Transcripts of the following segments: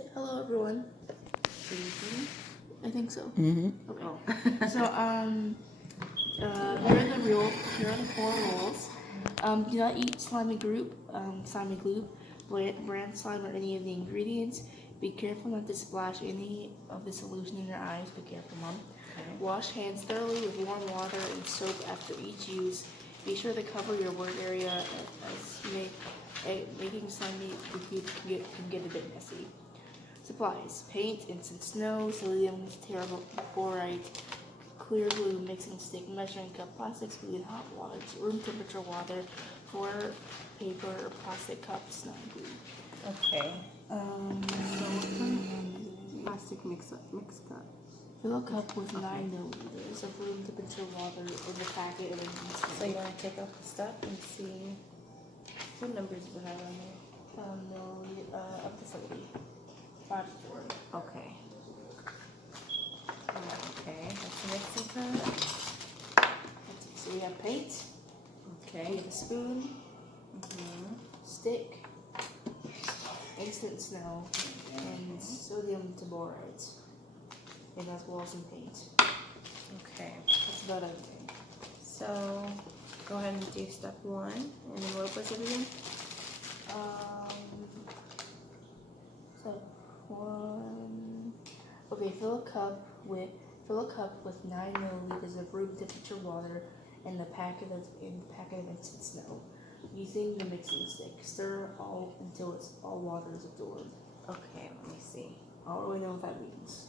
Say hello, everyone. I think so. Mm-hmm. Okay. So here are the 4 rules. Do not eat slimy Gloop, brand slime, or any of the ingredients. Be careful not to splash any of the solution in your eyes. Be careful, Mom. Okay. Wash hands thoroughly with warm water and soap after each use. Be sure to cover your work area as making slimy liquid can get a bit messy. Supplies: paint, instant snow, sodium borate, clear glue, mixing stick, measuring cup, plastic spoon, hot water, room temperature water, for paper or plastic cups, not glue. Okay. So what kind of Plastic mix cup. fill a cup with 9 milliliters of room temperature water in the packet and So you want to take off the stuff and see what numbers does it have on there? Up to 30. 5 to 4. Okay. Okay, that's the mixing cup. So we have paint. We Okay. have a spoon, stick, instant snow, and sodium borate, and as well as some paint. Okay. That's about everything. So go ahead and do step 1, and then what was it again? Step 1. Okay, fill a cup with 9 milliliters of room temperature water and the packet of instant snow. Using the mixing stick, stir all until all water is absorbed. Okay, let me see. I don't really know what that means.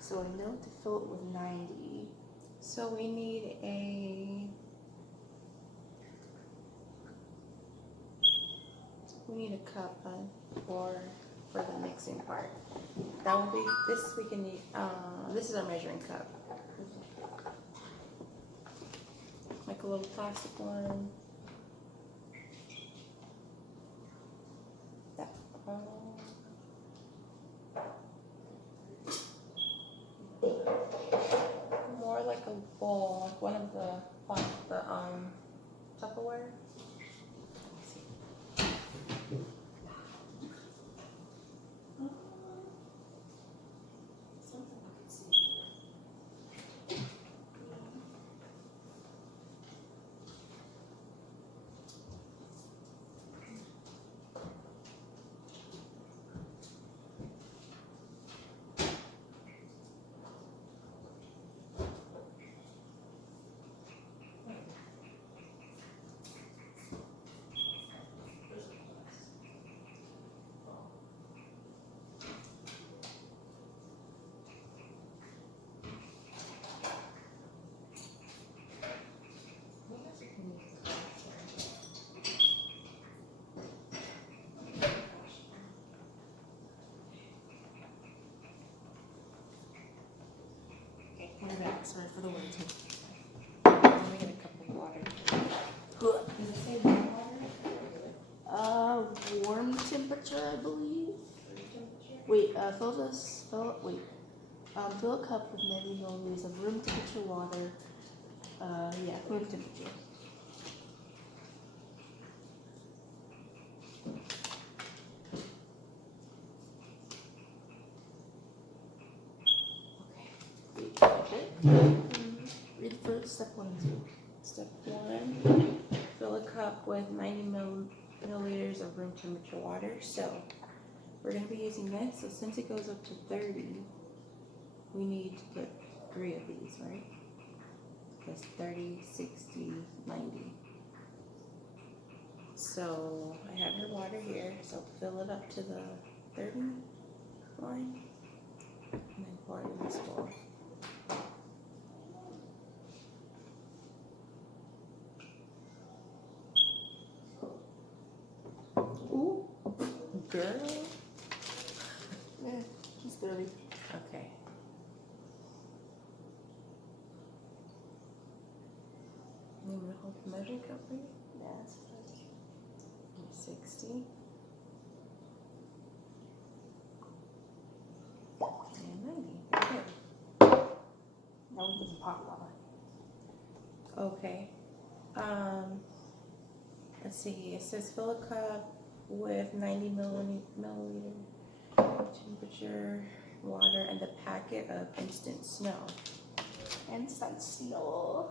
So I know to fill it with 90. So we need a cup for the mixing part. That will be this. We can need. This is our measuring cup. Like a little plastic one. That. More like a bowl, like one of the Tupperware. We're back. Sorry for the wait. Let me get a cup of water. Does it say warm water? Warm temperature, I believe. Wait, fill a cup with 90 milliliters of room temperature water. Room temperature. Read first step 1 and 2. Step 1, fill a cup with 90 milliliters of room temperature water. So we're going to be using this. So since it goes up to 30, we need to put 3 of these, right? That's 30, 60, 90. So I have your water here. So fill it up to the 30 line and then pour it in this bowl. Ooh. Girl. Yeah, it's 30. Okay. You want me to hold the measuring cup for you? Yeah, it's 30. 60. And 90. Okay. Now we put some hot water. Okay. Let's see. It says fill a cup with 90 milliliter temperature water and the packet of instant snow. Instant snow.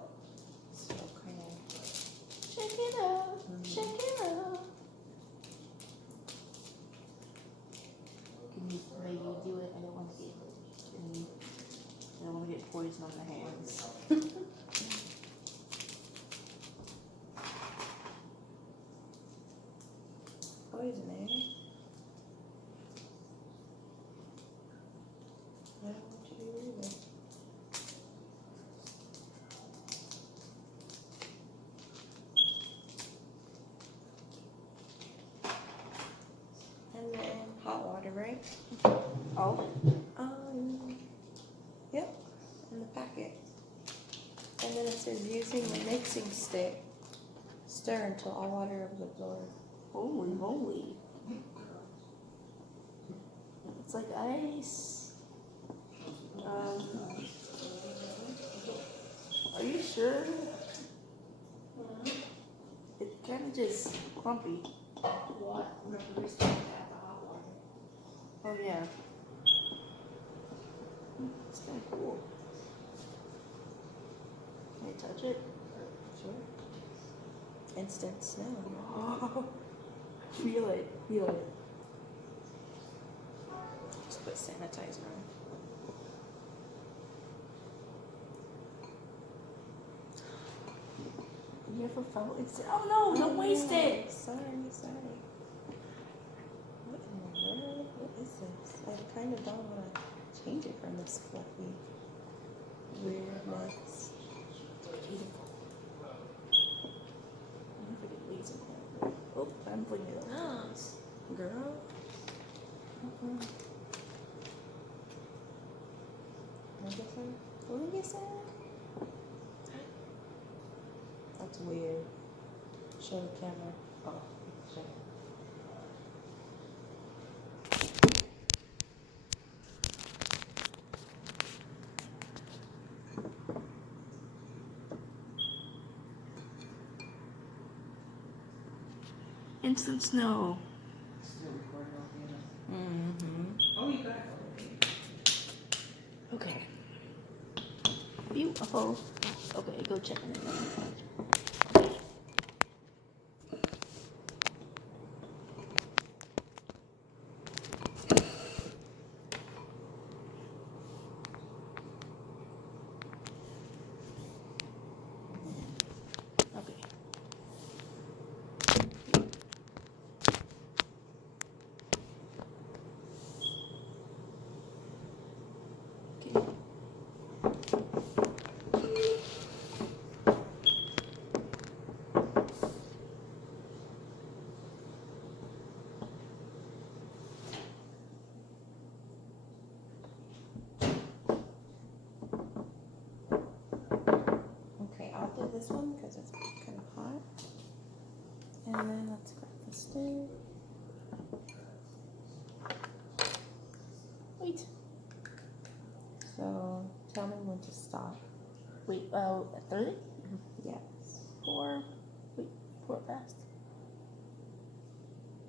So kind of Check it out. Check it out. Can you maybe do it? I don't want to get. I don't want to get poison on the hands. poison, eh? I don't want you to either. And then hot water, right? Oh. Yep, in the packet. And then it says using the mixing stick, stir until all water is absorbed. Holy moly. It's like ice. Are you sure? It kind of just clumpy. What? Remember we still have the hot water. Oh yeah. It's kind of cool. Can I touch it? Sure. Instant snow. Oh, feel it. Feel it. Just put sanitizer on. You ever felt it? Oh no! Don't waste it. Sorry. What in the world? What is this? I kind of don't want to change it from this fluffy weirdness. Beautiful. I wonder if I could leave some here. Oh, I'm putting it on. Girl. What did you say? That's weird. Show the camera. Oh, show. Instant snow. Still recording off the end. Mm-hmm. Oh, you got it. Okay. Beautiful. Okay, go check it out. Okay. Okay. Okay, I'll do this one because it's kind of hot. And then let's grab the stick. Wait. So tell me when to stop. Wait, at 30? Yes. Pour. Wait, pour it fast.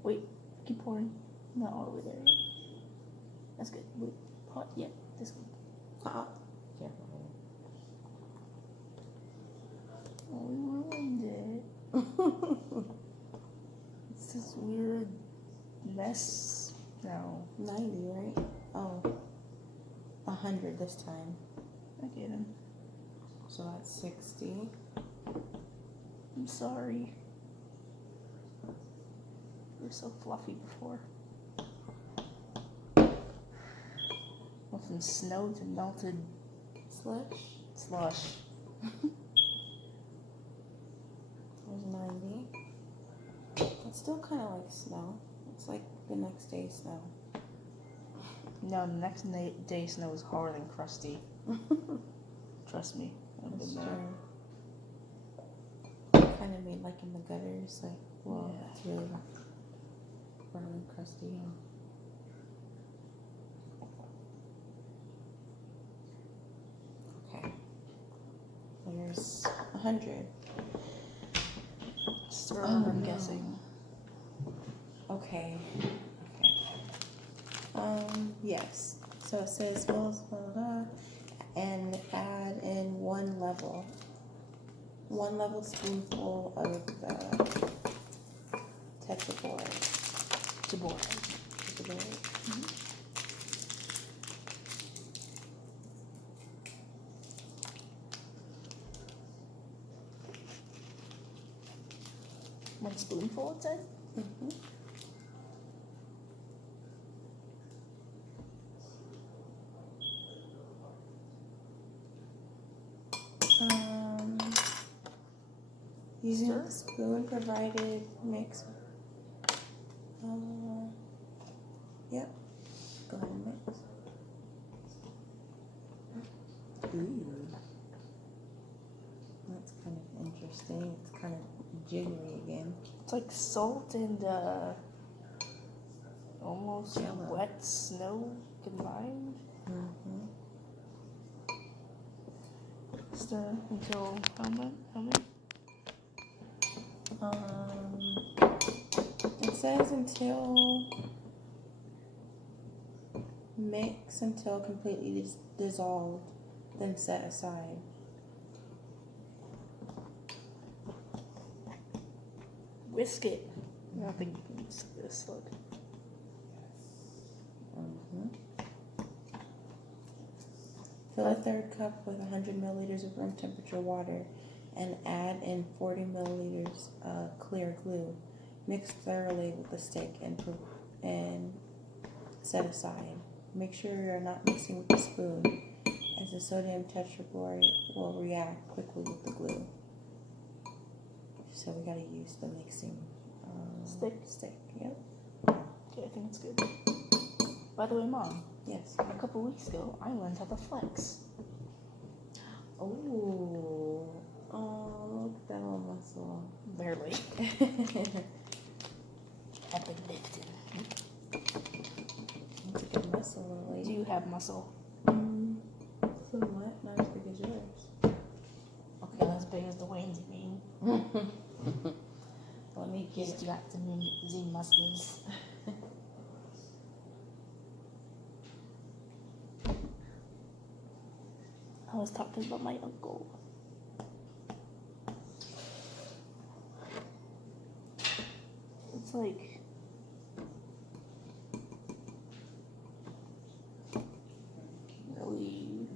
Wait, keep pouring. Not all the way there yet. That's good. Wait, pot. Yeah, this one. Careful. Oh, we ruined it. It's this weird mess now. 90, right? Oh, 100 this time. I get him. So that's 60. I'm sorry. You were so fluffy before. Went from snow to melted slush. There's 90. It's still kind of like snow. It's like the next day snow. No, the next day snow is hard and crusty. Trust me. I've That's been there. true. Kind of made like in the gutters, like, well, Yeah. that's really really crusty. Okay. There's 100. Sperm, Oh, I'm no. guessing. Okay. Okay. Yes. So it says blah, blah, blah, and add in one level spoonful of tetraboard. Tetraboard. One spoonful, it said? Mm-hmm. Using Stir? the spoon provided, mix. Yep. Go ahead and mix. Ooh. That's kind of interesting. It's kind of jiggly again. It's like salt and almost Jello. wet snow combined. Mm-hmm. Stir until how many? It says mix until completely dissolved, then set aside. Whisk it. I don't think you can whisk this. Look. Mm-hmm. Fill a third cup with 100 milliliters of room temperature water and add in 40 milliliters of clear glue. Mix thoroughly with the stick and set aside. Make sure you're not mixing with the spoon, as the sodium tetraborate will react quickly with the glue. So we gotta use the mixing Stick? Yep. Okay, I think it's good. By the way, Mom, Yes. a couple weeks ago, I learned how to flex. Oh, look at that little muscle. Barely. I've been lifting. That's a good muscle, little Do lady. you have muscle? Somewhat, not as big as yours. Okay, not as big as Dwayne's, you mean? Let me get He's got the muscles. I was talking about my uncle. It's like really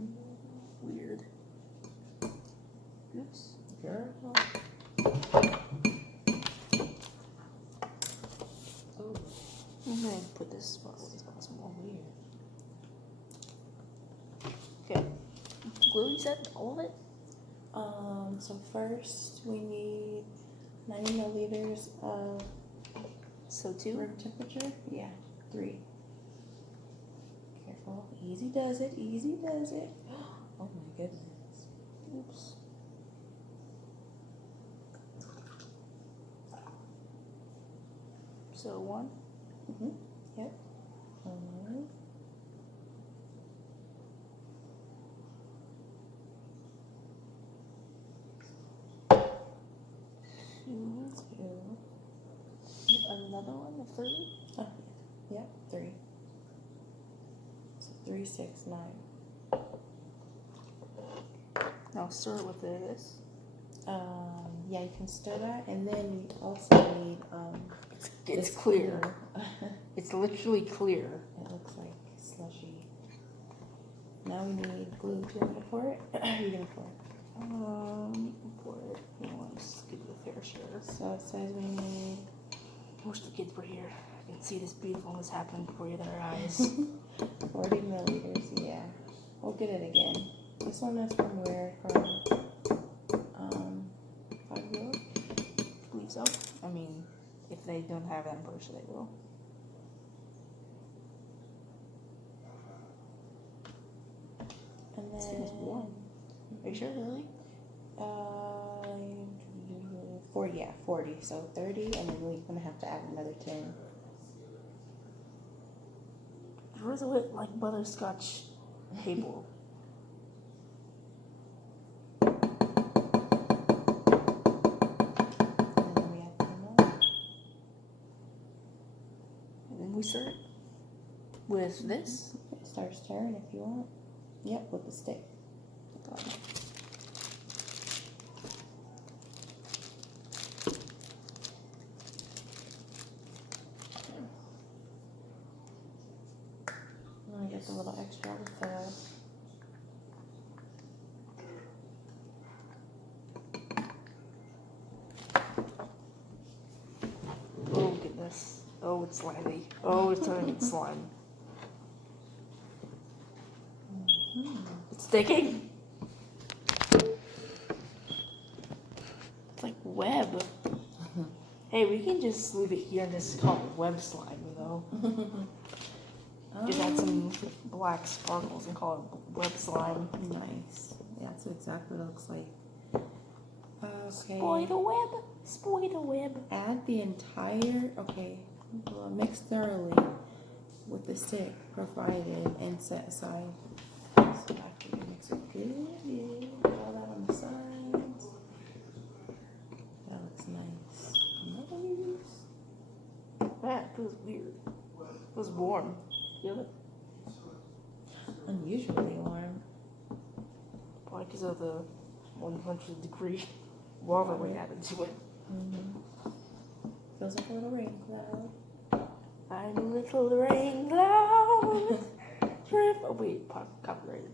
weird. Oops. girl. Oh, I'm gonna put this spot. This spot's more weird. Okay. Glue, you said all of it? so first we need 90 milliliters of So 2? room temperature. Yeah, 3. Careful. Easy does it. Easy does it. Oh my goodness. Oops. So 1? Mm-hmm. Yep. 1. 2. 2. Another one, a 3? Oh, yep. 3. So 3, 6, 9. Now stir it with this. Yeah, you can stir that, and then you also need It's this clear. glue. It's literally clear. It looks like slushy. Now we need glue. Do you want me to pour it? You're gonna pour it. Pour it. You know, just give it a fair share. So it says we need I wish the kids were here. I can see this beautifulness happening before their eyes. 40 milliliters. Yeah, we'll get it again. This one is from where? From Five-Year-Old? I believe so. I mean, if they don't have it, I'm pretty sure they will. And This thing is then warm. Are you sure, really? 40. Yeah, 40. So 30, and then we're gonna have to add another 10. Drizzle it like butterscotch table. And then we add 10 more. we start with this? Start stirring if you want. Yep, with the stick. I'm gonna get a little extra with the. Oh goodness. Oh, it's slimy. Oh, it's turning into slime. It's sticking. It's like web. Hey, we can just leave it here and just call it web slime, you know? Just add some black sparkles and call it web slime. Nice. Yeah, that's exactly what it looks like. Okay. Spider web. Spider web. Add the entire. Okay. Well, mix thoroughly with the stick provided and set aside. So after you mix it good, all that on the sides. That looks nice. Nice. That feels weird. It feels warm. Feel it? Unusually warm. Probably because of the 100-degree water we added to it. Feels like a little rain cloud. I'm a little rain cloud. Trip. Oh wait, copyrighted.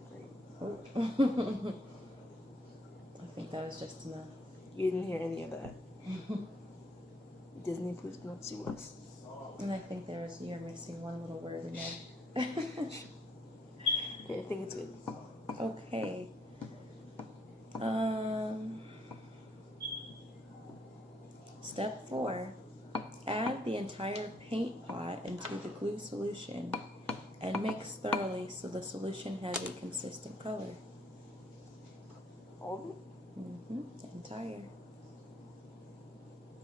Oh. I think that was just enough. You didn't hear any of that. Disney, please don't sue us. And I think you're missing one little word in there. Okay, I think it's good. Okay. Step 4. Add the entire paint pot into the glue solution and mix thoroughly so the solution has a consistent color. All of it? The entire.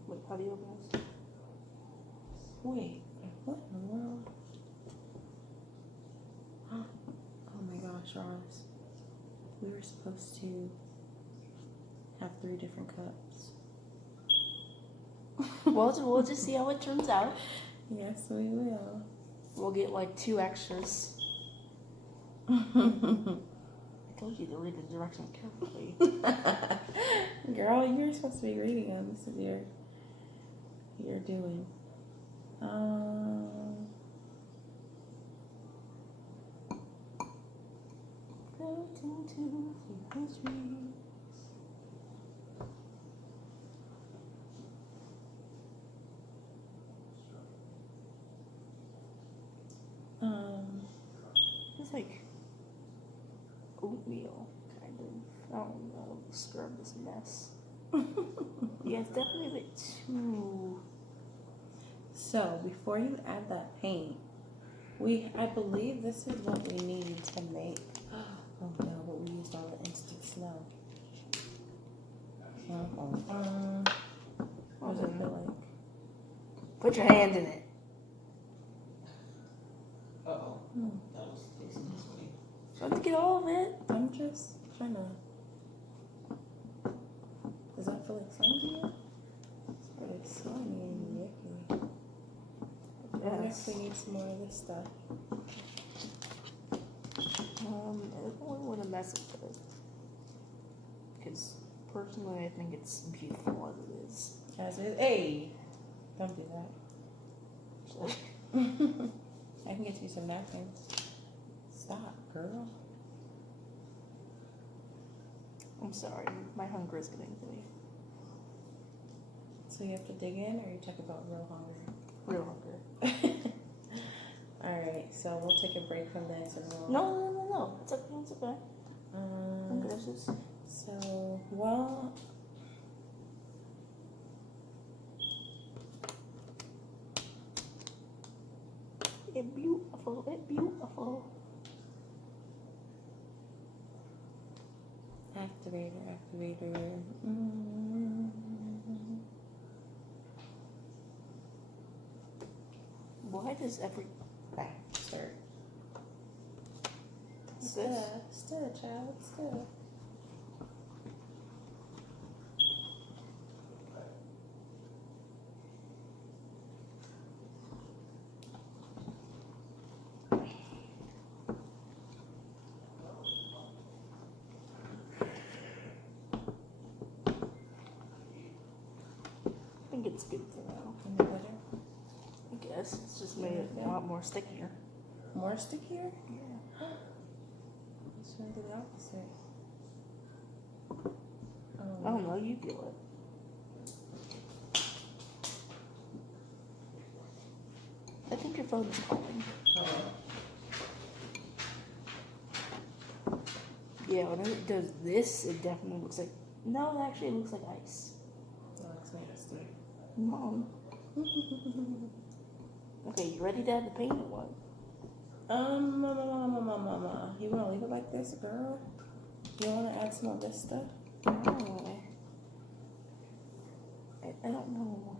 Wait, how do you open this? Wait, what in the world? Oh my gosh, Ross. We were supposed to have 3 different cups. We'll just see how it turns out. Yes, we will. We'll get like 2 extras. I told you to read the directions carefully. Girl, you're supposed to be reading them. This is your doing. Floating to the streets. It's like oatmeal, kind of. I don't know. Scrub this mess. Yeah, it's definitely a bit too. So before you add that paint, I believe this is what we need to make. Oh no, but we used all the instant snow. What does it feel like? Put your hand in it. Uh-oh. That was facing this way. Try to get all of it. I'm just trying to. Does that feel like slime to you? It's pretty slimy and yucky. Yes. We need some more of this stuff. I don't want to mess with it. Because personally, I think it's beautiful as it is. As is. Hey! Don't do that. I can get you some napkins. Stop, girl. I'm sorry, my hunger is getting to me. So you have to dig in, or you talk about real hunger? Real hunger. Alright, so we'll take a break from this and we'll... No. It's okay, it's okay. I'm good at this. So, well... It's beautiful, it's beautiful. Activator. Why does every Start. Stir, child, stir. think it's good for now. In the butter? I guess it's just made it a lot more stickier. More stickier? Yeah. It's trying to do the opposite. I don't know. You feel it. I think your phone's calling. Yeah, when it does this, it definitely looks like. No, it actually looks like ice. That looks nasty. Mom. Okay, you ready to add the paint or what? Mama. You wanna leave it like this, girl? You wanna add some of this stuff? No. I don't know.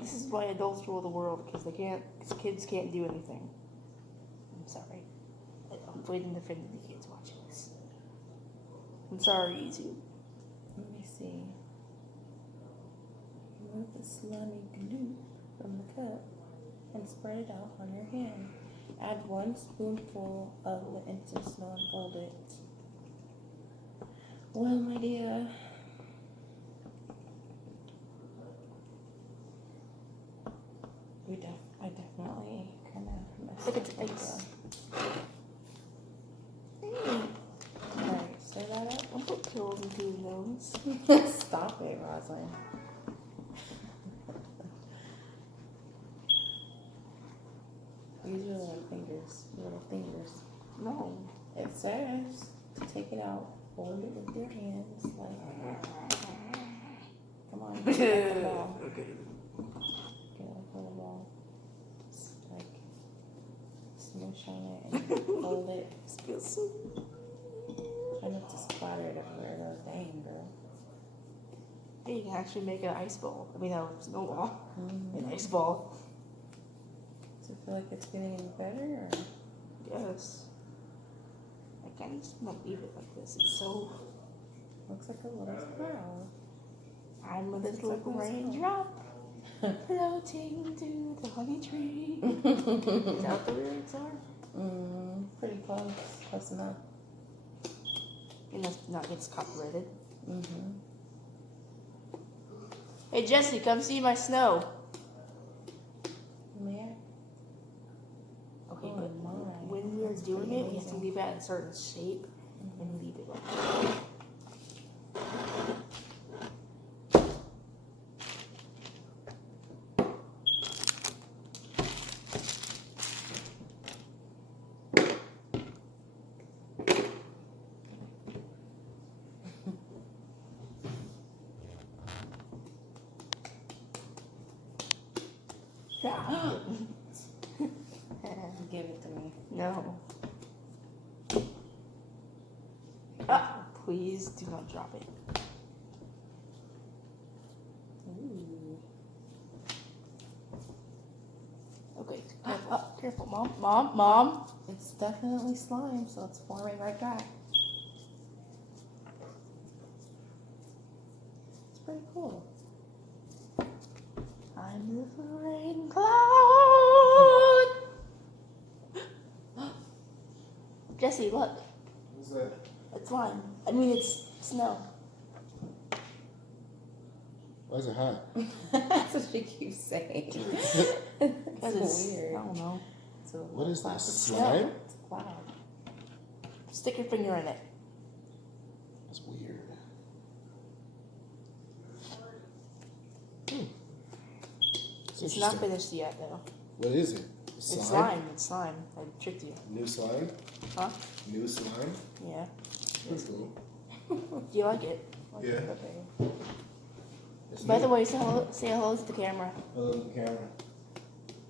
This is why adults rule the world, because kids can't do anything. I'm sorry. I'm waiting to offend the kids watching this. I'm sorry, YouTube. Let me see. Remove the slimy glue from the cup and spread it out on your hand. Add 1 spoonful of the instant snow and fold it. Well, my dear. I definitely kind of messed Look up. at the ice. Alright, stir that up. Don't put pills into his nose. Stop it, Roslyn. Use your little fingers. No. It says to take it out, hold it with your hands, like. Come on, get it like a ball. Okay. Get it like a little ball. Just like smoosh on it and hold it. This feels so. Try not to splatter it everywhere though. Dang, girl. Hey, you can actually make an ice ball. I mean, a snowball. Mm-hmm. An ice ball. Does it feel like it's getting any better? Or? Yes. I can't just not leave it like this. It's so. Looks like a little cloud. I'm a little like a raindrop floating to the honey tree. Is that what the lyrics are? Pretty close. Close enough. And that's not gets copyrighted. Mm-hmm. Hey Jesse, come see my snow. Yeah. Okay, Oh, but my. when we're That's doing pretty it, we have to amazing. leave it at a certain shape and leave it like that. Yeah. Give it to me. No. Ah, please do not drop it. Ooh. Okay. Careful, mom. It's definitely slime, so it's forming right back. It's pretty cool. I'm the rain cloud. Jesse, look. What's that? It's lime. I mean, it's snow. Why is it hot? That's what she keeps saying. Because It's it's weird. I don't know. It's a What is cloud. this? Slime? It's a cloud. Stick your finger in it. That's weird. It's not finished yet, though. What is it? It's slime. It's slime. I tricked you. New slime? Huh? New slime? Yeah. That's cool. Do you like it? Yeah. Okay. It's By new. the way, say hello to the camera. Hello, the camera.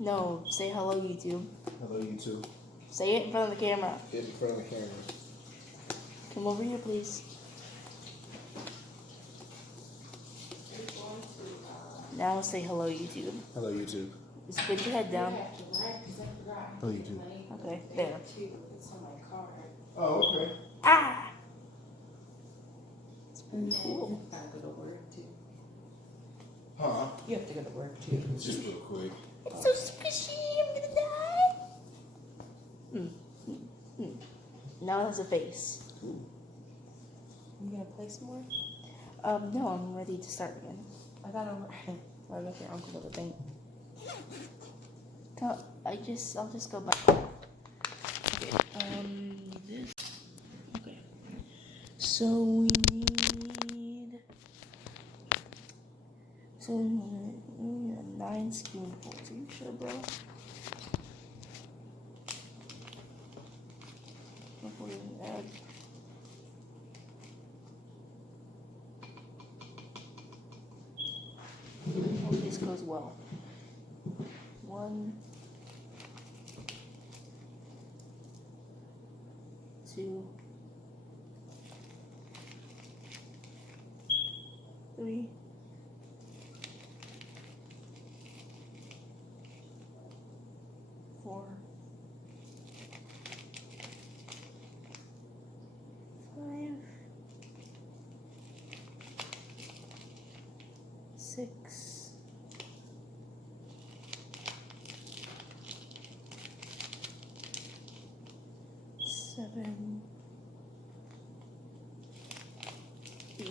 No, say hello, YouTube. Hello, YouTube. Say it in front of the camera. Get in front of the camera. Come over here, please. Now say hello, YouTube. Hello, YouTube. Just put your head down. Hello, YouTube. Okay, there. Oh, okay. Ah! It's pretty cool. Gotta go to work too. Huh? You have to go to work too. Just real quick. It's so squishy. I'm gonna die. Now it has a face. You gonna play some more? No, I'm ready to start again. I thought I was your uncle with a bank. I'll just go back. Okay, this. Okay. So we need. So we need 9 spoonfuls. Are you sure, bro? Before we even add. Hope this goes well. 1, 2, 3, 4, 5, 6, 7, 8,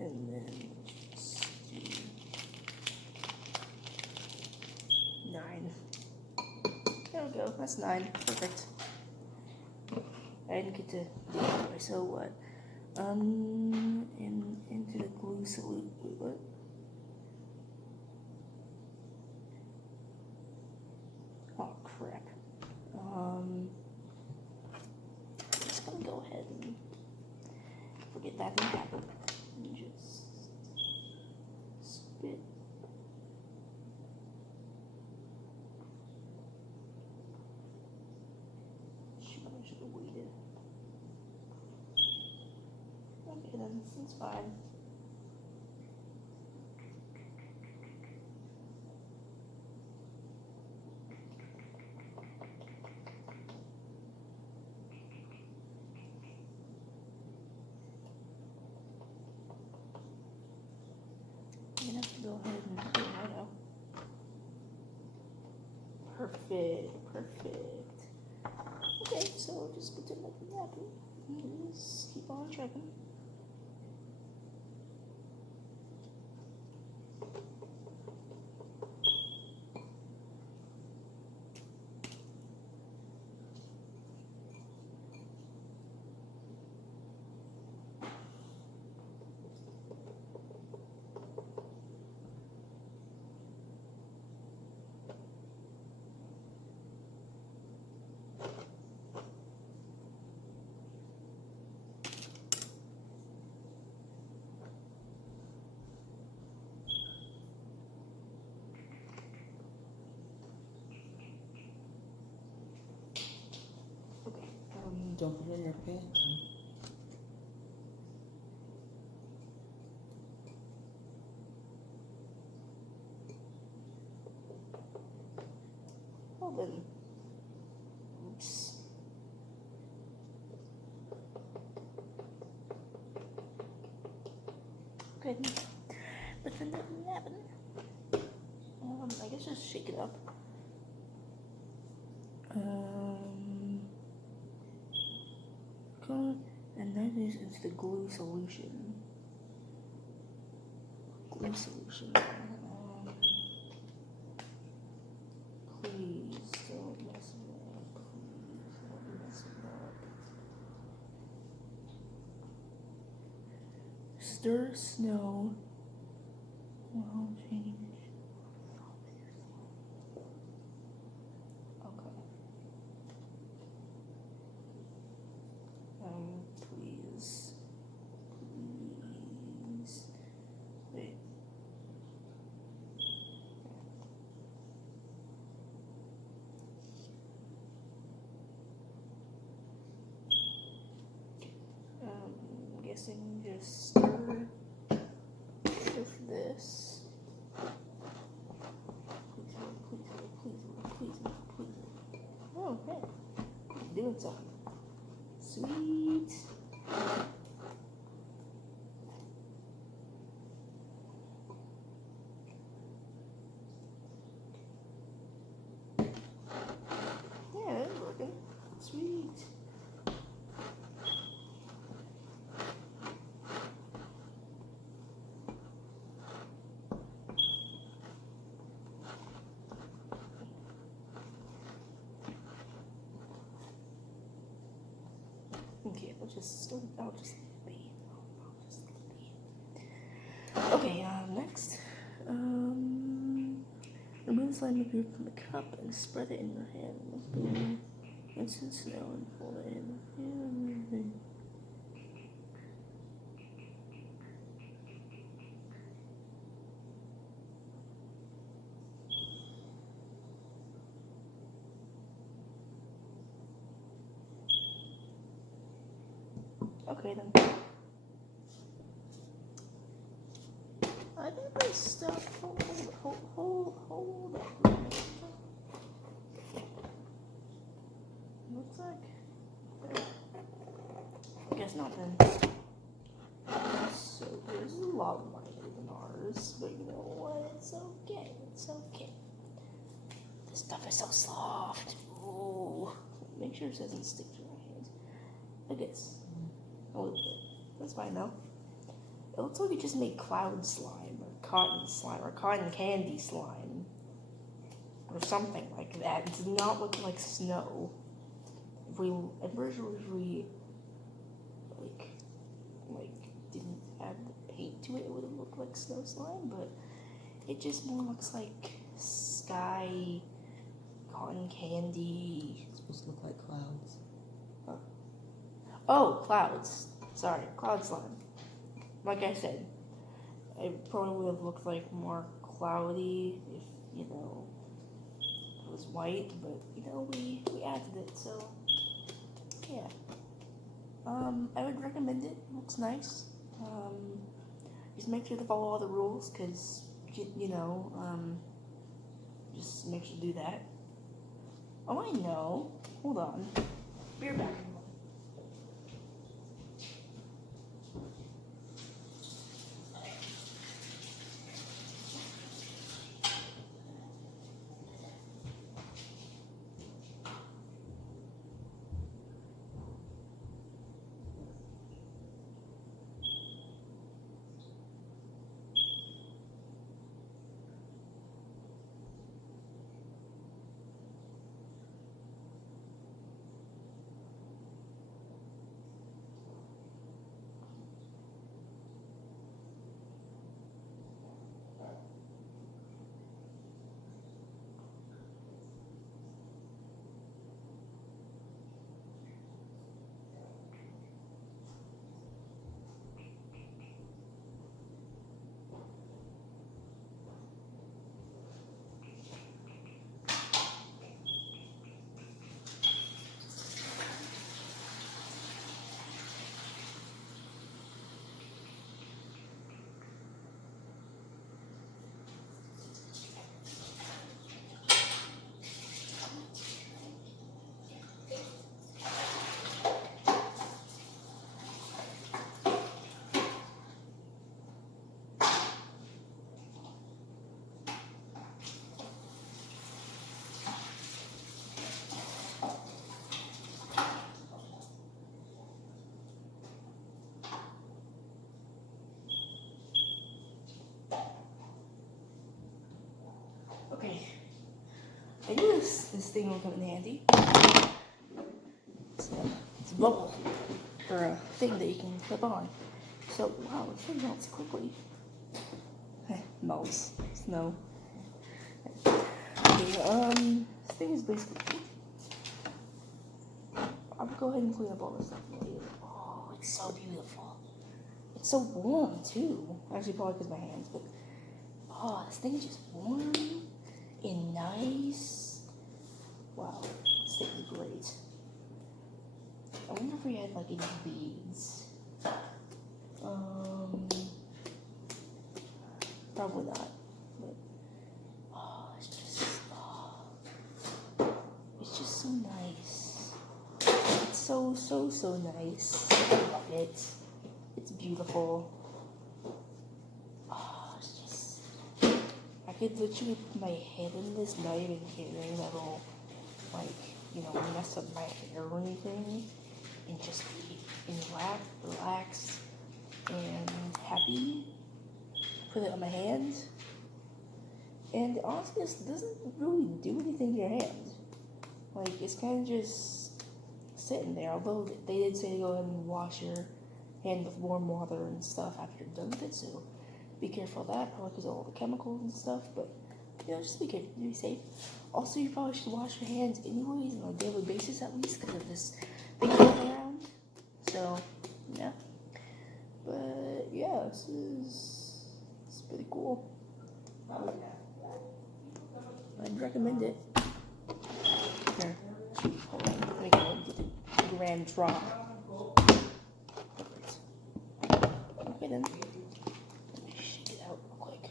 and then just do 9. There we go. That's 9. Perfect. I didn't get to do it. So what? Into the glue solution. Wait, what? Oh crap. Just gonna go ahead and forget that didn't happen. And just spit. Shoot, I should have waited. Okay then, it's fine. I'm gonna have to go ahead and do it right now. Perfect. Okay, so just pretend like it happened. And just keep on checking. Okay. Don't put it in your pants. Well then. Oops. Okay. But then that didn't happen. I guess just shake it up. Good. And that is into the glue solution. Glue solution. Please don't mess it up. Please don't mess it up. Stir snow. Well, change. Okay. Please. Please. Wait. I'm guessing just stir with this. Please. Oh, okay. Doing something. Sweet. Yeah, it's working. Sweet. Okay, I'll just wait. I'll just wait. Okay, next. Remove the slimy group from the cup and spread it in your hand. Boom. Instant snow and fold it in. Okay then. I did my stuff. Hold on. Looks like. I guess not then. So there's a lot of mine than ours, but you know what? It's okay. It's okay. This stuff is so soft. Ooh. Make sure it doesn't stick to my hands. I guess. A little bit. That's fine though. It looks like we just made cloud slime, or cotton candy slime, or something like that. It does not look like snow. If we didn't add the paint to it, it would have looked like snow slime, but it just more looks like sky, cotton candy. It's supposed to look like clouds. Huh. Oh, clouds. Sorry, cloud slime. Like I said, it probably would have looked like more cloudy if, you know, it was white, but, you know, we added it, so, yeah. I would recommend it. It looks nice. Just make sure to follow all the rules, because, you know, just make sure to do that. Oh, I know. Hold on. Be right back. Okay. I knew this thing will come in handy. It's a bubble, or a thing that you can clip on. So, wow, this thing melts quickly. Melts. Snow. Okay, this thing is basically... I'm gonna go ahead and clean up all this stuff later. Oh, it's so beautiful. It's so warm, too. Actually, probably because of my hands, but... Oh, this thing is just warm and nice. Wow, this thing is great. I wonder if we had like any beads. Probably not. But it's just so nice. It's so nice. I love it. It's beautiful. I could literally put my head in this, not even caring that it'll, like, you know, mess up my hair or anything, and just be relaxed, and happy. Put it on my hand, and honestly, this doesn't really do anything to your hand. Like, it's kind of just sitting there. Although they did say to go ahead and wash your hand with warm water and stuff after you're done with it. So be careful of that, probably because of all the chemicals and stuff. But just be careful, be safe. Also, you probably should wash your hands anyways on a daily basis at least because of this thing going around. So yeah, but yeah, it's pretty cool. I'd recommend it. Here, hold on, let me go and get the grand drop. Perfect. Okay then. Let me shake it out real quick.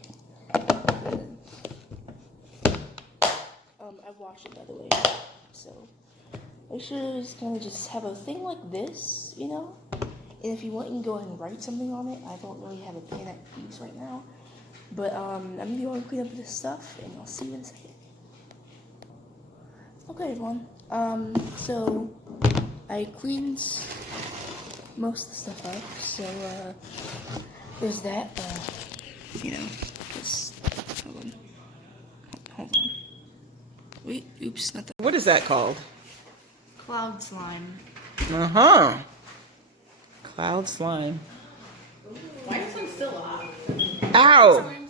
I washed it by the way, so I should just have a thing like this, And if you want, you can go ahead and write something on it. I don't really have a pen at use right now, but I'm gonna go and clean up this stuff, and I'll see you in a second. Okay, everyone. So I cleaned most of the stuff up. So there's that. Just hold on. Wait, oops, not that. What is that called? Cloud slime. Uh-huh. Cloud slime. Why is one still off? Ow!